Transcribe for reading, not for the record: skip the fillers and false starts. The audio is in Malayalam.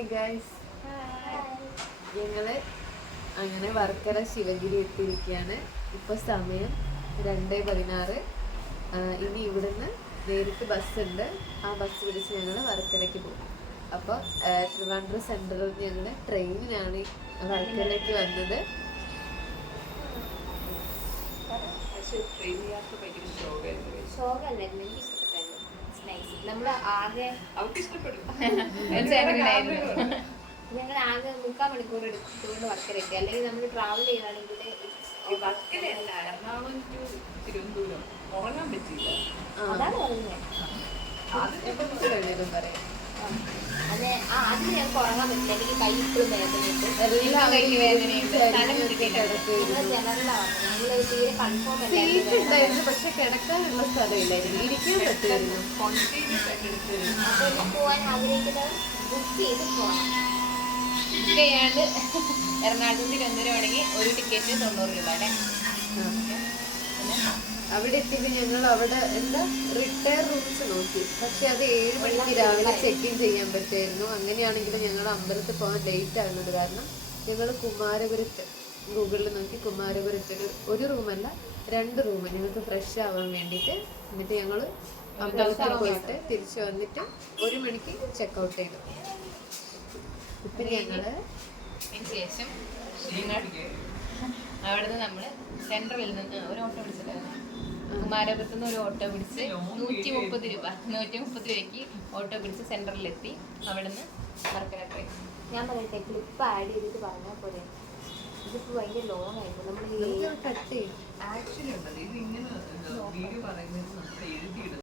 ഹായ് ഗൈസ്, ഞങ്ങള് അങ്ങനെ വർക്കല ശിവഗിരി എത്തിയിരിക്കുകയാണ്. ഇപ്പോൾ സമയം 2:16. ഇനി ഇവിടുന്ന് നേരിട്ട് ബസ്സുണ്ട്. ആ ബസ് പിടിച്ച് ഞങ്ങൾ വർക്കലയ്ക്ക് പോകും. അപ്പോൾ ട്രിവാൻഡ്രം സെൻട്രലിൽ ഞങ്ങൾ ട്രെയിനിനാണ് വർക്കലയ്ക്ക് വന്നത്. നമ്മള് ആകെ ഞങ്ങൾ ആകെ 3/4 മണിക്കൂർ എടുത്തുകൊണ്ട് വർക്കലെത്തി. അല്ലെങ്കിൽ നമ്മൾ ട്രാവൽ ചെയ്യുകയാണെങ്കിൽ എറണാകുളം ടു തിരുവനന്തപുരം ഉറങ്ങാൻ പറ്റില്ല. അതാണ് പറയുന്നത്. അതെ, അതിന് ഞങ്ങൾക്ക് ഉറങ്ങാൻ പറ്റില്ല. എനിക്ക് കൈ ഇപ്പോഴും വേദനയുണ്ട്, കൈക്ക് വേദനയുണ്ട്, ജനറലാണ്. ഞങ്ങൾ തീരെ കൺഫേം അല്ലായിരുന്നു. പക്ഷെ കിടക്കാനുള്ള സ്ഥലമില്ലായിരുന്നു, ഇരിക്കാൻ പറ്റുമായിരുന്നു. അപ്പോൾ പോകാൻ ആഗ്രഹിക്കുന്നത് ബുക്ക് ചെയ്ത് പോകണം. ബുക്ക് ചെയ്യാണ്ട് എറണാകുളം തിരുവനന്തപുരം ആണെങ്കിൽ ഒരു ടിക്കറ്റ് 90 രൂപ അല്ലേ. അവിടെ എത്തിയപ്പോൾ ഞങ്ങൾ അവിടെ റിട്ടയർ റൂംസ് നോക്കി. പക്ഷെ അത് 7 മണിക്ക് രാവിലെ ചെക്ക് ഇൻ ചെയ്യാൻ പറ്റുമായിരുന്നു. അങ്ങനെയാണെങ്കിൽ ഞങ്ങൾ അമ്പലത്തിൽ പോകാൻ ലേറ്റ് ആകുന്നത് കാരണം ഞങ്ങൾ കുമാരപുരത്ത് ഗൂഗിളിൽ നോക്കി കുമാരപുരത്ത് ഒരു റൂമല്ല 2 റൂം ഞങ്ങൾക്ക് ഫ്രഷ് ആവാൻ വേണ്ടിയിട്ട്. എന്നിട്ട് ഞങ്ങൾ അമ്പലത്തിൽ പോയിട്ട് തിരിച്ചു വന്നിട്ട് 1 മണിക്ക് ചെക്കൗട്ട് ചെയ്തു. ഇപ്പം ഞങ്ങള് ശേഷം അവിടുന്ന് നമ്മൾ സെൻട്രലിൽ നിന്ന് ഒരു ഓട്ടോ പിടിച്ചിട്ടായിരുന്നു. കുമാരപുരത്ത് നിന്ന് ഒരു ഓട്ടോ പിടിച്ച് 130 രൂപയ്ക്ക് ഓട്ടോ പിടിച്ച് സെൻട്രലിലെത്തി. അവിടുന്ന് വർക്കല ട്രെയിൻ. ഞാൻ പറയട്ടെ, ക്ലിപ്പ് ആഡ് ചെയ്തിട്ട് പറഞ്ഞാൽ പോലെ. ഇതിപ്പോൾ ഭയങ്കര ലോങ് ആയിരുന്നു. നമ്മൾ ആക്ച്വലി ഉണ്ടല്ലോ ഇത് ഇങ്ങനെ വീഡിയോ പറയുന്നത് നമ്മൾ എഴുതിയിടും.